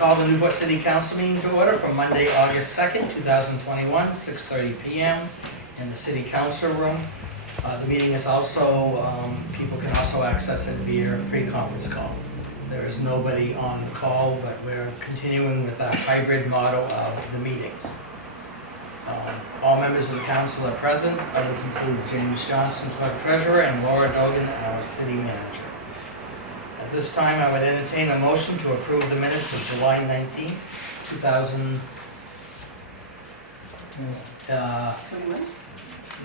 Call the Newport City Council meeting to order for Monday, August 2nd, 2021, 6:30 PM in the City Council Room. The meeting is also, people can also access it via free conference call. There is nobody on the call, but we're continuing with our hybrid model of the meetings. All members of the council are present. Others include James Johnson, clerk treasurer, and Laura Dogan, our city manager. At this time, I would entertain a motion to approve the minutes of July 19th, 2000.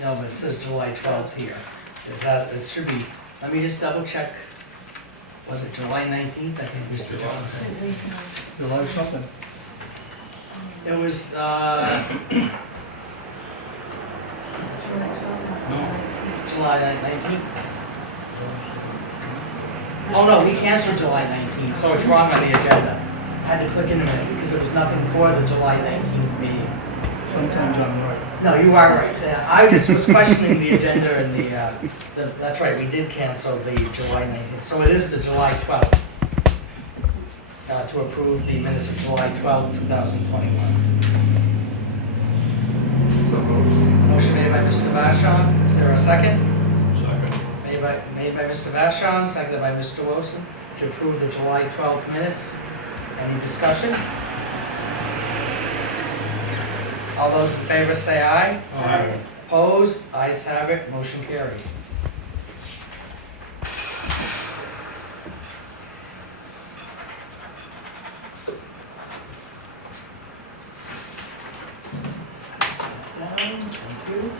No, but it says July 12th here. Is that, it should be, let me just double check. Was it July 19th? I think Mr. Johnson. July something. It was, July 19th. Oh no, we canceled July 19th, so it's wrong on the agenda. I had to click into it because there was nothing for the July 19th meeting. Sometimes I'm right. No, you are right. I just was questioning the agenda and that's right, we did cancel the July 19th. So it is the July 12th to approve the minutes of July 12th, 2021. So moved. Motion made by Mr. Vashon. Is there a second? Second. Made by Mr. Vashon, seconded by Mr. Wilson to approve the July 12th minutes. Any discussion? All those in favor say aye. Aye. Opposed? Ayes have it. Motion carries. Thank you.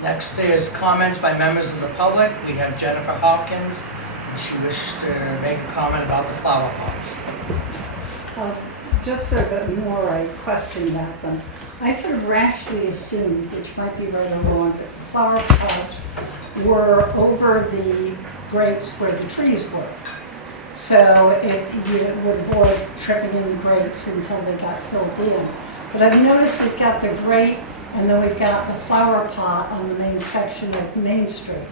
Next is comments by members of the public. We have Jennifer Hopkins, and she wished to make a comment about the flower pots. Just sort of more a question about them. I sort of rashly assumed, which might be right or wrong, that the flower pots were over the grates where the trees were. So you would avoid tripping in the grates until they got filled in. But I've noticed we've got the grate and then we've got the flower pot on the main section of Main Street,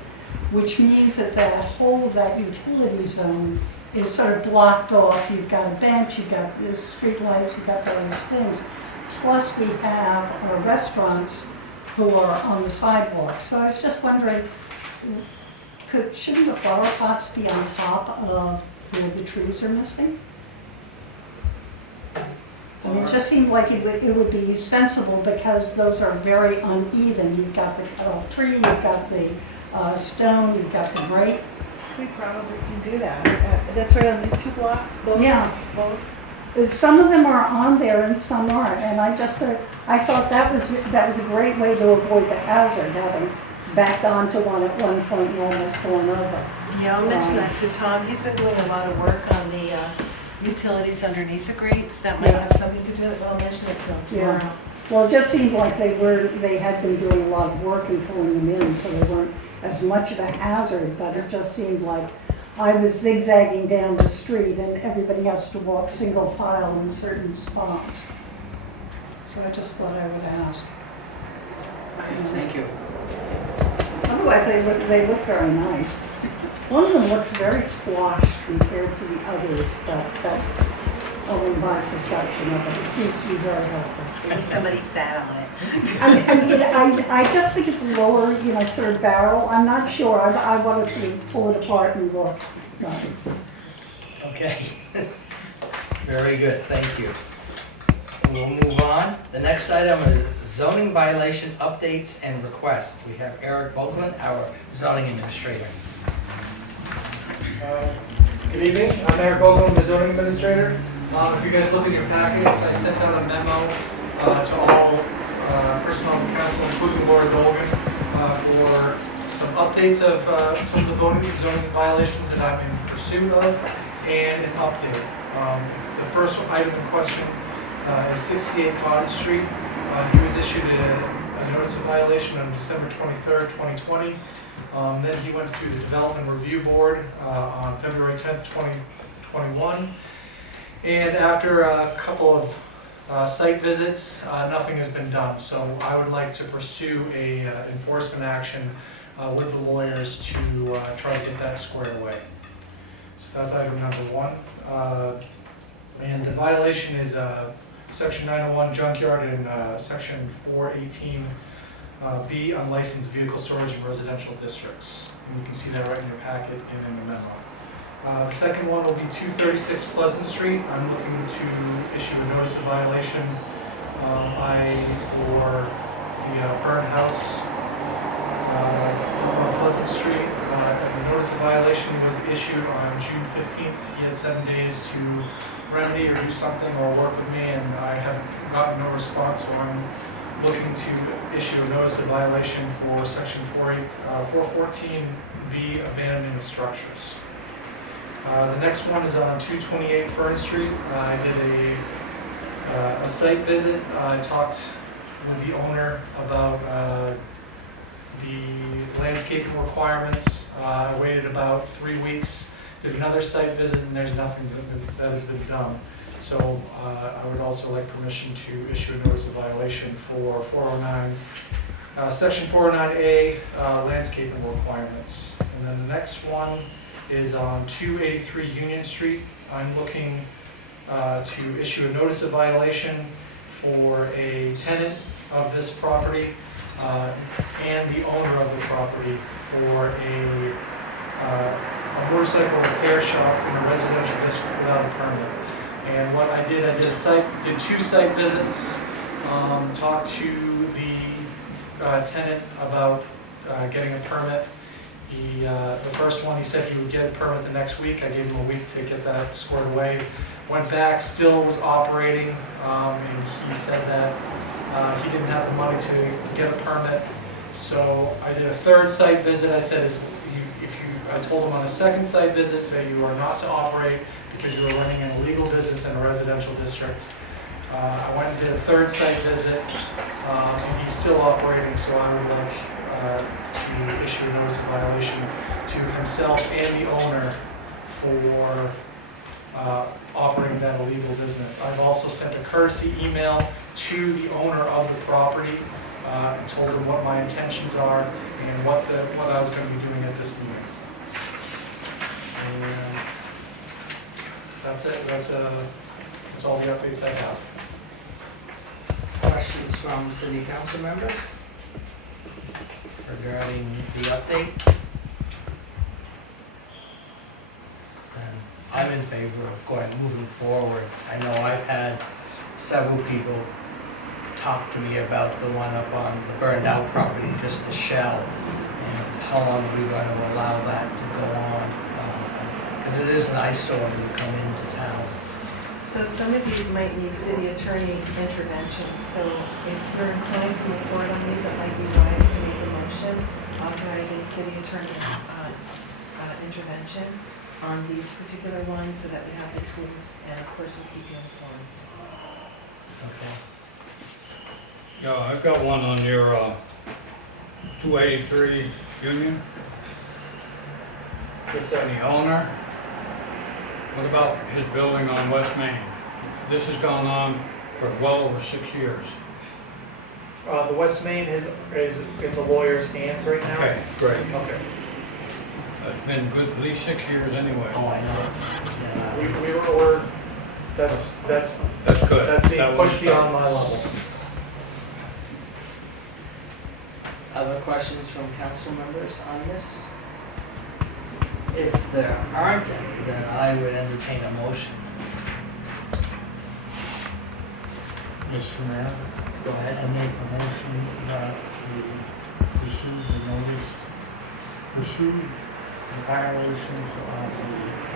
which means that that whole, that utility zone is sort of blocked off. You've got a bench, you've got the street lights, you've got various things. Plus we have our restaurants who are on the sidewalk. So I was just wondering, shouldn't the flower pots be on top of where the trees are missing? I mean, it just seemed like it would be sensible because those are very uneven. You've got the cut-off tree, you've got the stone, you've got the grate. We probably can do that. That's right on these two blocks, both? Yeah. Both? Some of them are on there and some aren't, and I thought that was a great way to avoid the hazard, having backed onto one at one point and almost going over. Yeah, I'll mention that to Tom. He's been doing a lot of work on the utilities underneath the grates. That might have something to do with it. I'll mention it to him tomorrow. Yeah. Well, it just seemed like they had been doing a lot of work and filling them in, so they weren't as much of a hazard, but it just seemed like I was zigzagging down the street and everybody has to walk single file in certain spots. So I just thought I would ask. Thank you. Otherwise, they look very nice. One of them looks very squashed compared to the others, but that's only my perception of it. It seems to be very healthy. Maybe somebody sat on it. I just think it's lower, sort of barrel. I'm not sure. I want to sort of pull it apart and look. No. Okay. Very good. Thank you. We'll move on. The next item is zoning violation updates and requests. We have Eric Vogelin, our zoning administrator. Good evening, I'm Eric Vogel, the zoning administrator. If you guys look at your packets, I sent out a memo to all personnel on the council, including Laura Dolgan, for some updates of some of the zoning violations that I'm in pursuit of, and an update. The first item in question is 68 Cottage Street. He was issued a notice of violation on December 23rd, 2020. Then he went through the Development Review Board on February 10th, 2021. And after a couple of site visits, nothing has been done. So I would like to pursue a enforcement action with the lawyers to try to get that squared away. So that's item number 1. And the violation is section 901 junkyard and section 418B unlicensed vehicle storage in residential districts. And you can see that right in your packet and in the memo. The second one will be 236 Pleasant Street. I'm looking to issue a notice of violation for the burnt house on Pleasant Street. And the notice of violation was issued on June 15th. He had 7 days to remedy or do something or work with me, and I have gotten no response, so I'm looking to issue a notice of violation for section 414B, abandonment of structures. The next one is on 228 Fern Street. I did a site visit. I talked with the owner about the landscaping requirements. I waited about 3 weeks, did another site visit, and there's nothing that has been done. So I would also like permission to issue a notice of violation for 409, section 409A, landscaping requirements. And then the next one is on 283 Union Street. I'm looking to issue a notice of violation for a tenant of this property and the owner of the property for a motorcycle repair shop in a residential district without a permit. And what I did 2 site visits, talked to the tenant about getting a permit. The first one, he said he would get a permit the next week. I gave him a week to get that squared away. Went back, still was operating, and he said that he didn't have the money to get a permit. So I did a 3rd site visit. I said, I told him on a 2nd site visit that you are not to operate because you are running an illegal business in a residential district. I went and did a 3rd site visit, and he's still operating, so I would like to issue a notice of violation to himself and the owner for operating that illegal business. I've also sent a courtesy email to the owner of the property and told him what my intentions are and what I was going to be doing at this meeting. And that's it. That's all the updates I have. Questions from city council members regarding the update? And I'm in favor of moving forward. I know I've had several people talk to me about the one up on the burned out property, just the shell, and how long are we going to allow that to go on? Because it is an eyesore when you come into town. So some of these might need city attorney intervention, so if you're inclined to move forward on these, it might be wise to make a motion authorizing city attorney intervention on these particular ones so that we have the tools, and of course we'll keep you informed. Okay. Yeah, I've got one on your 283 Union. Just on the owner. What about his building on West Main? This has gone on for well over 6 years. The West Main is in the lawyer's hands right now. Okay, great. Okay. It's been good, at least 6 years anyway. Oh, I know. Yeah. We're that's That's good. That's being That was pushed beyond my level. Other questions from council members on this? If there aren't any, then I would entertain a motion. Mr. Mayor, Go I ahead. make a motion that we pursue the notice, pursue the violations of the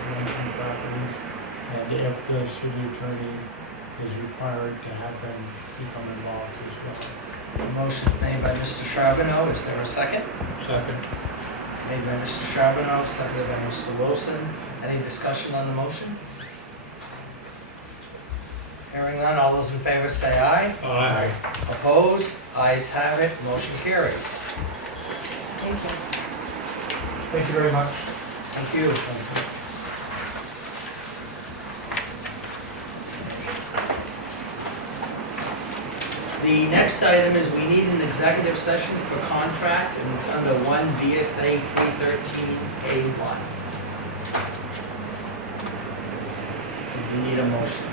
rental properties, and if the city attorney is required to have them become involved as well. A motion made by Mr. Charbonneau. Is there a second? Second. Made by Mr. Charbonneau, seconded by Mr. Wilson. Any discussion on the motion? Hearing none, all those in favor say aye. Aye. Opposed? Ayes have it, motion carries. Thank you. Thank you very much. Thank you. The next item is we need an executive session for contract, and it's under 1 VSA 313A1. We need a motion.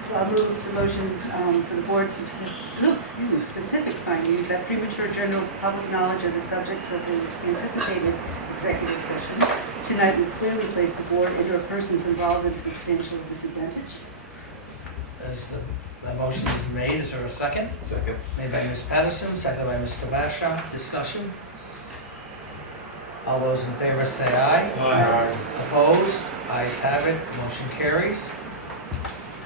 So I'll move the motion for the board's specific findings that premature general public knowledge of the subjects of the anticipated executive session tonight would clearly place the board and or persons involved at a substantial disadvantage. As the motion is made, is there a second? Second. Made by Ms. Patterson, seconded by Mr. Bashaw. Discussion? All those in favor say aye. Aye. Opposed? Ayes have it. Motion carries.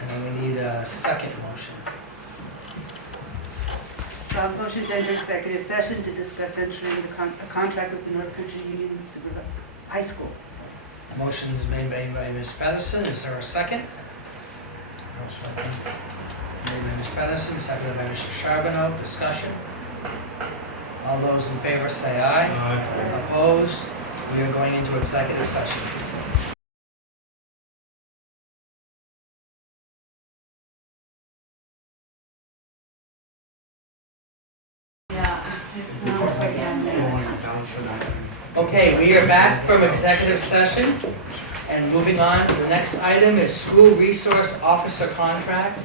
And then we need a second motion. So I'll motion to enter executive session to discuss entering a contract with the North Country Union High School. Sorry. Motion is made by Ms. Patterson. Is there a second? I'll second. Made by Ms. Patterson, seconded by Mr. Charbonneau. Discussion? All those in favor say aye. Aye. Opposed? We are going into executive session. Yeah, it's not quite down there. Okay, we are back from executive session, and moving on to the next item is school resource officer contract,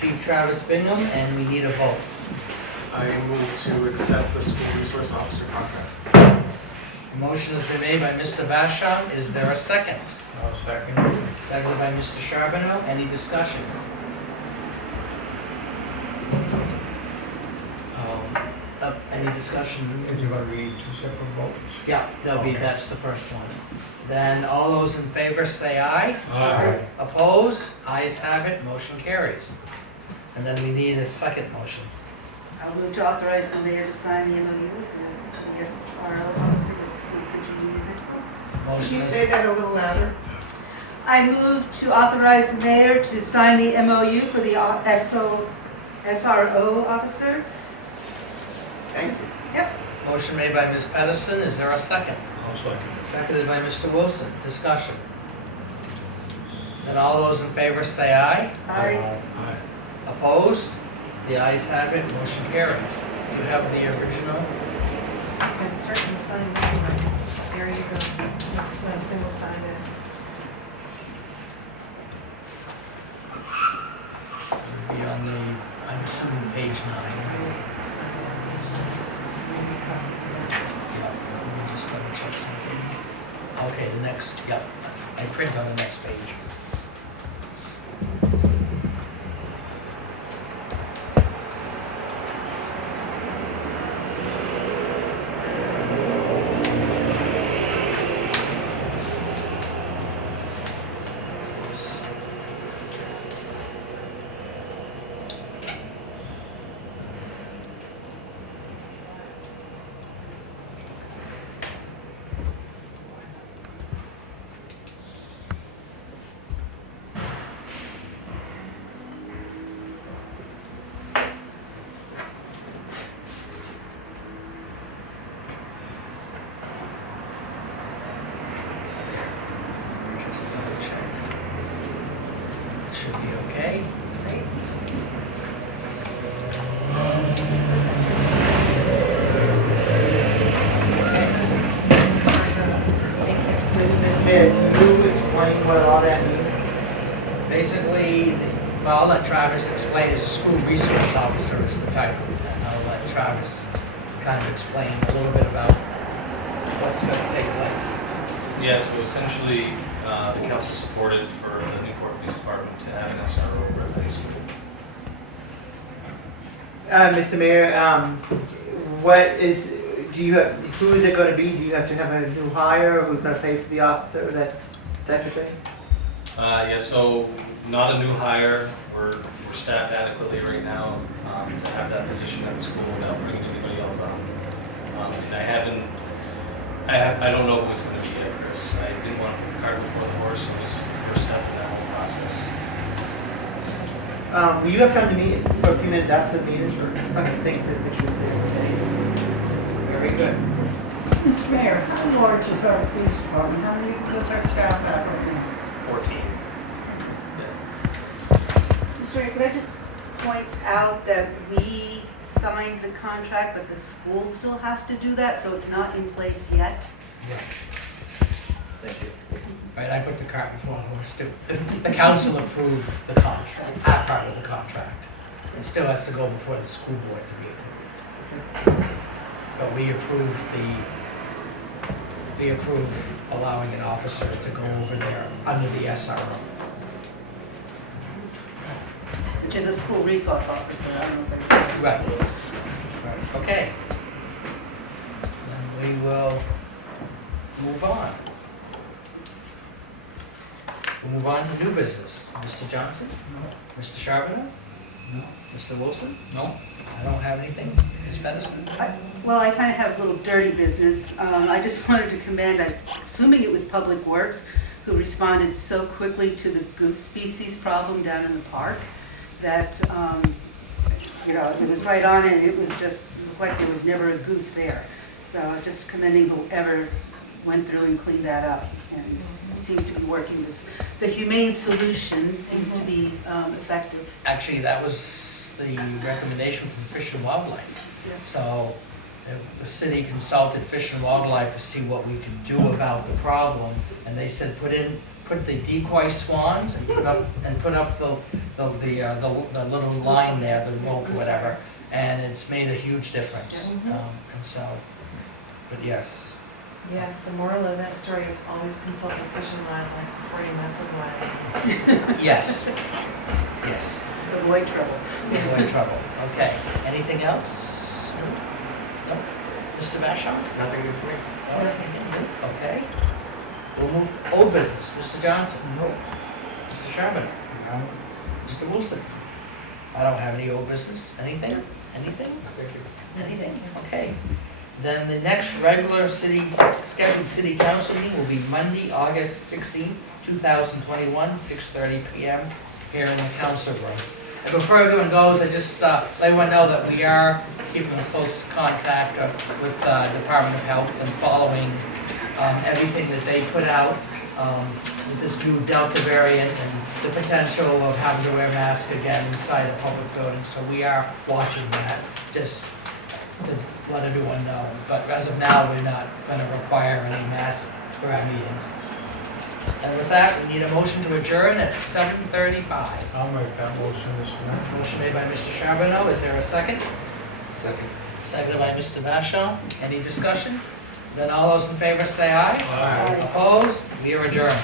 Chief Travis Bingham, and we need a vote. I move to accept the school resource officer contract. A motion has been made by Mr. Vashon. Is there a second? I'll second. Seconded by Mr. Charbonneau. Any discussion? Any discussion? Is it going to be two separate votes? Yeah, that's the first one. Then all those in favor say aye. Aye. Oppose? Ayes have it. Motion carries. And then we need a second motion. I'll move to authorize the mayor to sign the MOU with the SRO officer with North Country Union High School. Motion is- that a little louder? I move to authorize the mayor to sign the MOU for the SRO officer. Thank you. Motion made by Ms. Pedersen. Is there a second? I'll second. Seconded by Mr. Wilson. Discussion. Then all those in favor say aye. Aye. Aye. Opposed? The ayes have it. Motion carries. Do you have the original? And certainly sign this one. There you go. It's a single sign it. It'll be on the, I'm assuming page 9. Yeah, let me just double check something. Okay, the next, yeah, I print on the next page. Just double check. Should be okay. Mr. Mayor, can you explain what all that means? Basically, well, I'll let Travis explain. As a school resource officer is the title. And I'll let Travis kind of explain a little bit about what's going to take place. Yeah, so essentially, the council supported for the Newport Police Department to have an SRO over at the high school. Mr. Mayor, who is it going to be? Do you have to have a new hire? Who's going to pay for the officer, that type of thing? Yeah, so not a new hire. We're staffed adequately right now to have that position at the school without bringing anybody else on. And I don't know who it's going to be yet, Chris. I didn't want to put the cart before the horse, so this was the first step in that whole process. Will you have time to meet for a few minutes after the meeting? Sure. Okay, thank you. Very good. Mr. Mayor, how large is our police department? How many, what's our staff at right now? 14. Mr. Mayor, could I just point out that we signed the contract, but the school still has to do that, so it's not in place yet? Right. Right, I put the cart before the horse too. The council approved the contract, our part of the contract. It still has to go before the school board to be approved. But we approve allowing an officer to go over there under the SRO. Which is a school resource officer, I don't know if everybody Right. knows. Right, okay. Then we will move on. We'll move on to new business. Mr. Johnson? No. Mr. Charbonneau? No. Mr. Wilson? No? I don't have anything. Ms. Pedersen? Well, I kind of have a little dirty business. I just wanted to commend, I'm assuming it was Public Works, who responded so quickly to the goose species problem down in the park that, you know, it was right on and it was just looked like there was never a goose there. So just commending whoever went through and cleaned that up. And it seems to be working. The humane solution seems to be effective. Actually, that was the recommendation from Fish and Wildlife. Yeah. So the city consulted Fish and Wildlife to see what we could do about the problem. And they said, put the decoy swans and put up the little line there, the rope, whatever. And it's made a huge difference. And so, but yes. Yes, the moral of that story is always consult with Fish and Wildlife before you mess with wildlife. Yes. Yes. Avoid trouble. Avoid trouble. Okay. Anything else? No? Mr. Vashon? Nothing new for me. Okay. We'll move to old business. Mr. Johnson? No. Mr. Sherman? No. Mr. Wilson? I don't have any old business. Anything? Anything? Thank you. Anything? Okay. Then the next regular scheduled city council meeting will be Monday, August 16, 2021, 6:30 p.m. here in the council room. And before everyone goes, I just let everyone know that we are keeping a close contact with the Department of Health and following everything that they put out with this new Delta variant and the potential of having to wear masks again inside a public building. So we are watching that, just to let everyone know. But as of now, we're not going to require any masks for our meetings. And with that, we need a motion to adjourn at 7:35. I'll make that motion, Mr. Mayor. Motion made by Mr. Charbonneau. Is there a second? Second. Seconded by Mr. Vashon. Any discussion? Then all those in favor say aye. Aye. Opposed? We are adjourned.